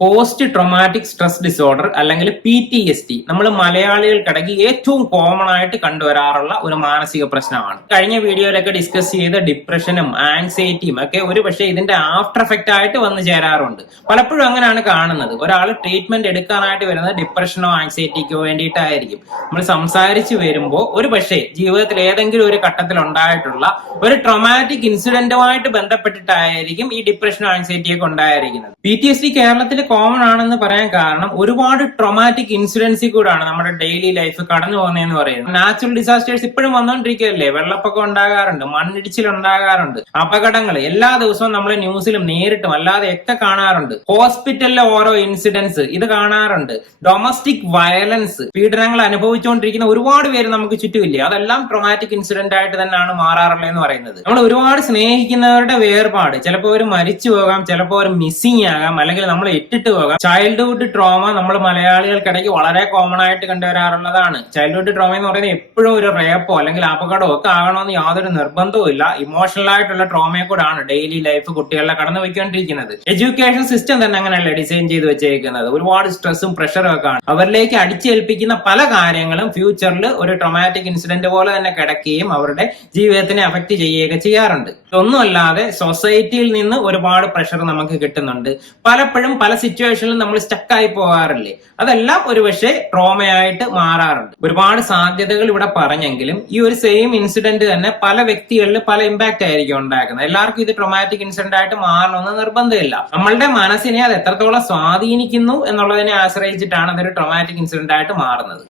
Post traumatic stress disorder അല്ലെങ്കിൽ PTSD നമ്മൾ മലയാളികൾക്കിടയ്ക്ക് ഏറ്റവും കോമൺ ആയിട്ട് കണ്ടുവരാറുള്ള ഒരു മാനസിക പ്രശ്നമാണ്. കഴിഞ്ഞ വീഡിയോയിലൊക്കെ ഡിസ്കസ് ചെയ്ത ഡിപ്രഷനും ആങ്സൈറ്റിയും ഒക്കെ ഒരു പക്ഷേ ഇതിന്റെ ആഫ്റ്റർ എഫക്റ്റ് ആയിട്ട് വന്നു ചേരാറുണ്ട്. പലപ്പോഴും അങ്ങനെയാണ് കാണുന്നത്. ഒരാൾ ട്രീറ്റ്മെന്റ് എടുക്കാനായിട്ട് വരുന്നത് ഡിപ്രഷനോ ആങ്സൈറ്റിക്കോ വേണ്ടിയിട്ടായിരിക്കും. നമ്മൾ സംസാരിച്ച് വരുമ്പോൾ ഒരു പക്ഷേ ജീവിതത്തിൽ ഏതെങ്കിലും ഒരു ഘട്ടത്തിൽ ഉണ്ടായിട്ടുള്ള ഒരു ട്രോമാറ്റിക് ഇൻസിഡന്റുമായിട്ട് ബന്ധപ്പെട്ടിട്ടായിരിക്കും ഈ ഡിപ്രഷനോ ആങ്സൈറ്റിയൊക്കെ ഉണ്ടായിരിക്കുന്നത്. PTSD കേരളത്തിൽ കോമൺ ആണെന്ന് പറയാൻ കാരണം ഒരുപാട് ട്രോമാറ്റിക് ഇൻസിഡൻസിൽ കൂടാണ് നമ്മുടെ ഡെയിലി ലൈഫ് കടന്നു പോകുന്നതെന്ന് പറയുന്നത്. നാച്ചുറൽ ഡിസാസ്റ്റേഴ്സ് ഇപ്പോഴും വന്നുകൊണ്ടിരിക്കുകയല്ലേ. വെള്ളപ്പൊക്കം ഉണ്ടാകാറുണ്ട്, മണ്ണിടിച്ചിൽ ഉണ്ടാകാറുണ്ട്, അപകടങ്ങൾ എല്ലാ ദിവസവും നമ്മൾ ന്യൂസിലും നേരിട്ടും അല്ലാതെയൊക്കെ കാണാറുണ്ട്. ഹോസ്പിറ്റലിലെ ഓരോ ഇൻസിഡൻസ് ഇത് കാണാറുണ്ട്. ഡൊമസ്റ്റിക് വയലൻസ്, പീഡനങ്ങൾ അനുഭവിച്ചുകൊണ്ടിരിക്കുന്ന ഒരുപാട് പേര് നമുക്ക് ചുറ്റുമില്ലേ. അതെല്ലാം ട്രോമാറ്റിക് ഇൻസിഡന്റ് ആയിട്ട് തന്നെയാണ് മാറാറുള്ളത് എന്ന് പറയുന്നത്. നമ്മൾ ഒരുപാട് സ്നേഹിക്കുന്നവരുടെ വേർപാട്, ചിലപ്പോൾ അവർ മരിച്ചു പോകാം, ചിലപ്പോൾ അവർ മിസ്സിംഗ് ആകാം, അല്ലെങ്കിൽ നമ്മൾ ഇട്ടിട്ട് പോകാം. ചൈൽഡ്ഹുഡ് ട്രോമ നമ്മൾ മലയാളികൾക്കിടയ്ക്ക് വളരെ കോമൺ ആയിട്ട് കണ്ടുവരാറുള്ളതാണ്. ചൈൽഡ്ഹുഡ് ട്രോമ എന്ന് പറയുന്നത് എപ്പോഴും ഒരു റേപ്പോ അല്ലെങ്കിൽ അപകടമോ ഒക്കെ ആകണമെന്ന് യാതൊരു നിർബന്ധവും ഇല്ല. ഇമോഷണൽ ആയിട്ടുള്ള ട്രോമയെ കൂടാണ് ഡെയിലി ലൈഫ് കുട്ടികളെ കടന്നു പോയിക്കൊണ്ടിരിക്കുന്നത്. എഡ്യൂക്കേഷൻ സിസ്റ്റം തന്നെ അങ്ങനെയല്ല ഡിസൈൻ ചെയ്ത് വെച്ചേക്കുന്നത്. ഒരുപാട് സ്ട്രെസ്സും പ്രഷറും ഒക്കെ ആണ്. അവരിലേക്ക് അടിച്ചേൽപ്പിക്കുന്ന പല കാര്യങ്ങളും ഫ്യൂച്ചറിൽ ഒരു ട്രോമാറ്റിക് ഇൻസിഡന്റ് പോലെ തന്നെ കിടക്കുകയും അവരുടെ ജീവിതത്തിനെ അഫക്ട് ചെയ്യുകയൊക്കെ ചെയ്യാറുണ്ട്. ഒന്നുമല്ലാതെ സൊസൈറ്റിയിൽ നിന്ന് ഒരുപാട് പ്രഷർ നമുക്ക് കിട്ടുന്നുണ്ട്. പലപ്പോഴും പല സിറ്റുവേഷനിലും നമ്മൾ സ്റ്റക്കായി പോകാറില്ലേ. അതെല്ലാം ഒരുപക്ഷെ ട്രോമയായിട്ട് മാറാറുണ്ട്. ഒരുപാട് സാധ്യതകൾ ഇവിടെ പറഞ്ഞെങ്കിലും ഈ ഒരു സെയിം ഇൻസിഡന്റ് തന്നെ പല വ്യക്തികളിൽ പല ഇമ്പാക്ട് ആയിരിക്കും ഉണ്ടാക്കുന്നത്. എല്ലാവർക്കും ഇത് ട്രോമാറ്റിക് ഇൻസിഡന്റ് ആയിട്ട് മാറണമെന്ന് നിർബന്ധമില്ല. നമ്മളുടെ മനസ്സിനെ അത് എത്രത്തോളം സ്വാധീനിക്കുന്നു എന്നുള്ളതിനെ ആശ്രയിച്ചിട്ടാണ് അതൊരു ട്രോമാറ്റിക് ഇൻസിഡന്റ് ആയിട്ട് മാറുന്നത്.